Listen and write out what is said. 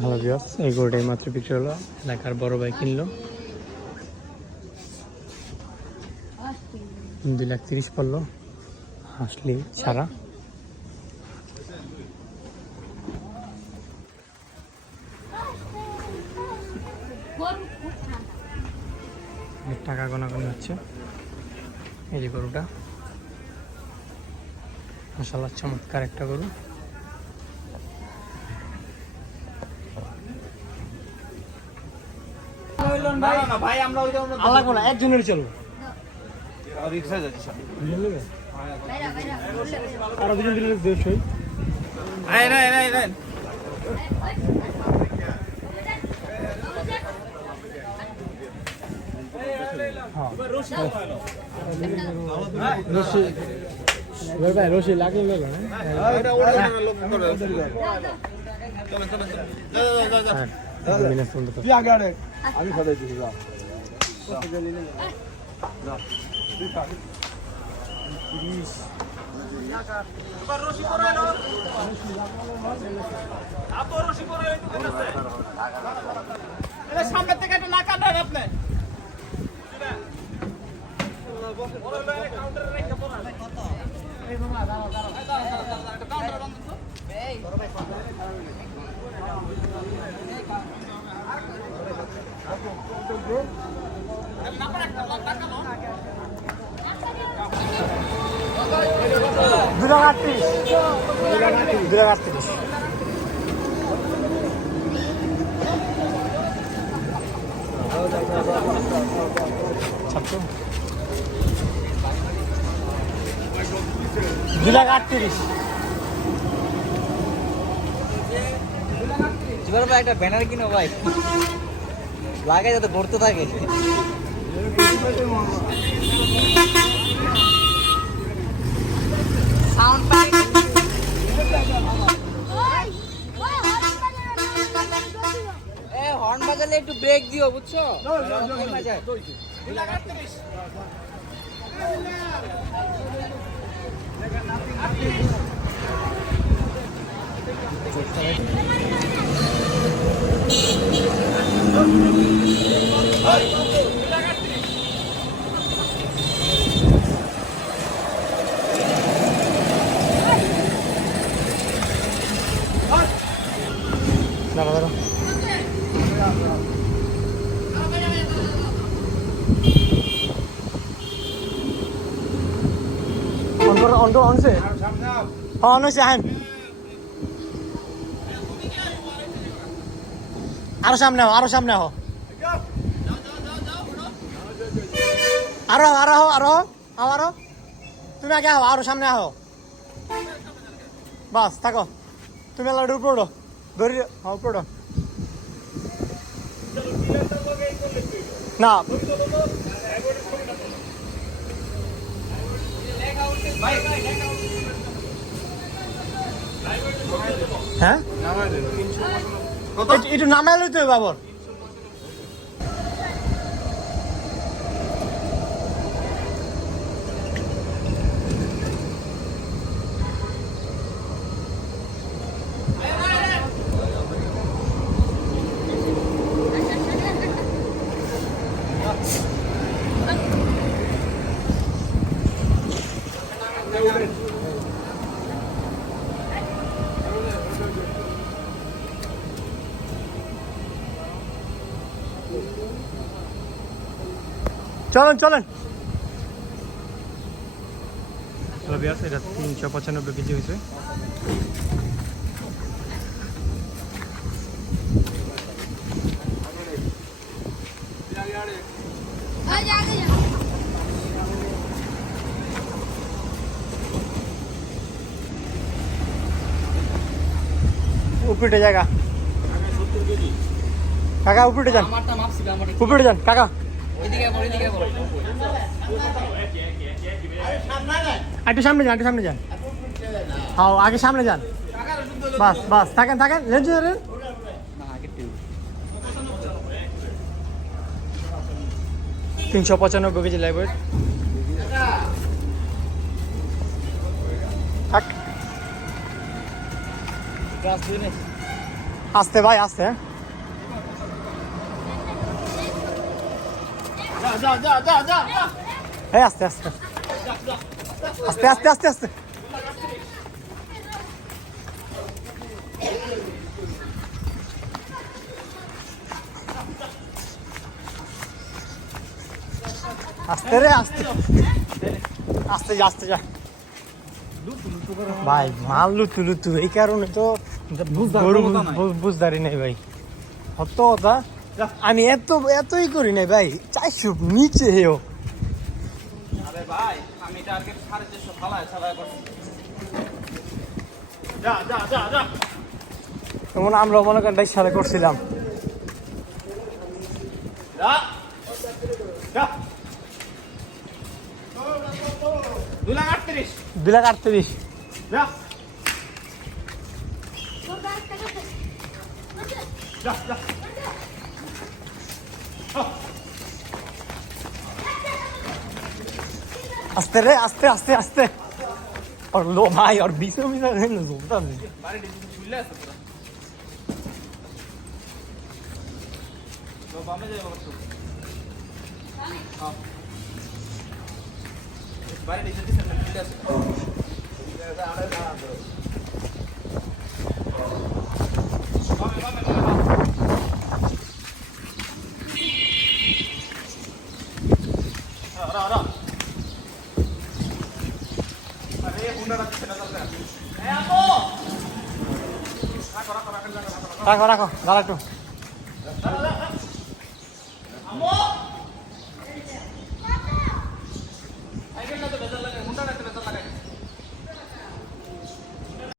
Hello বিয়াস এই গরুটাই মাত্র বিক্রি হলো। এলাকার বড় ভাই কিনলো। দুই লাখ তিরিশ পড়ল। হাসলি ছাড়া। টাকা গোনা গোনা হচ্ছে। এই যে গরুটা। মশাল্লা চমৎকার একটা গরু। আল্লাহ কোনা একজনের চলবো। আরও দুজন দিলে দেশ হই রশি লাগল না হ্যাঁ মিনাস বন্ধু তো আমি দিছি যা থেকে একটা না কাটেন আপনি দু লাখ আটত্রিশ। দু লাখ আটত্রিশ। দু লাখ একটা ব্যানার কিনো ভাই। লাগাই যাতে ভরতে থাকে। ব্রেক দিও বুঝছ? Thank যায়। অন কর অন হ্যাঁ অন হয়েছে আহেন। আরও সামনে হো আরও সামনে হো আরও আরও হো আরও হো আরও। তুমি আগে আহো, আরও সামনে আহো। বাস, থাকো। তুমি লাডু উপরে উঠো। ধরি হ্যাঁ উপরে। না। হ্যাঁ? এটু- একটু নামাই লইতে হবে বাবর চলেন চলেন। চলো বিয়াস এটা তিনশো পঁচানব্বই কেজি হয়েছে। উপরে জায়গা কাকা, উপরে যান। উপরে যান, কাকা। একটু সামনে যান একটু সামনে যান। হ্যাঁ আগে সামনে যান। বাস বাস, থাকেন থাকেন। লেন লেন না আগে টিউ তিনশো পঁচানব্বই কেজি লাইভ থাক। আস্তে ভাই আস্তে হ্যাঁ? যা যা যা যা যা যা। এই আস্তে আস্তে আস্তে আস্তে আস্তে আস্তে আস্তে রে আস্তে আস্তে যা আস্তে যা ভাই মাল লুতু লুতু এই কারণে তো গরু বু- বুঝদারি নেই ভাই। সত্য কথা আমি এত এতই করি নাই ভাই। চারশো নিচে হেও। আরে ভাই আমি টার্গেট সাড়ে চারশো ফালায় ছাড়া করছি। যা যা যা যা। যেমন আমরা মনে করেন সাথে করছিলাম। যা। যা। দু লাখ আটত্রিশ। দুই লাখ আটত্রিশ যা যা যা আস্তে রে আস্তে আস্তে আস্তে और लो भाई और बीच में भी ना रहने दो बता दे বাড়ি ডিসি ঝুলে રાખો રાખો દાદા તું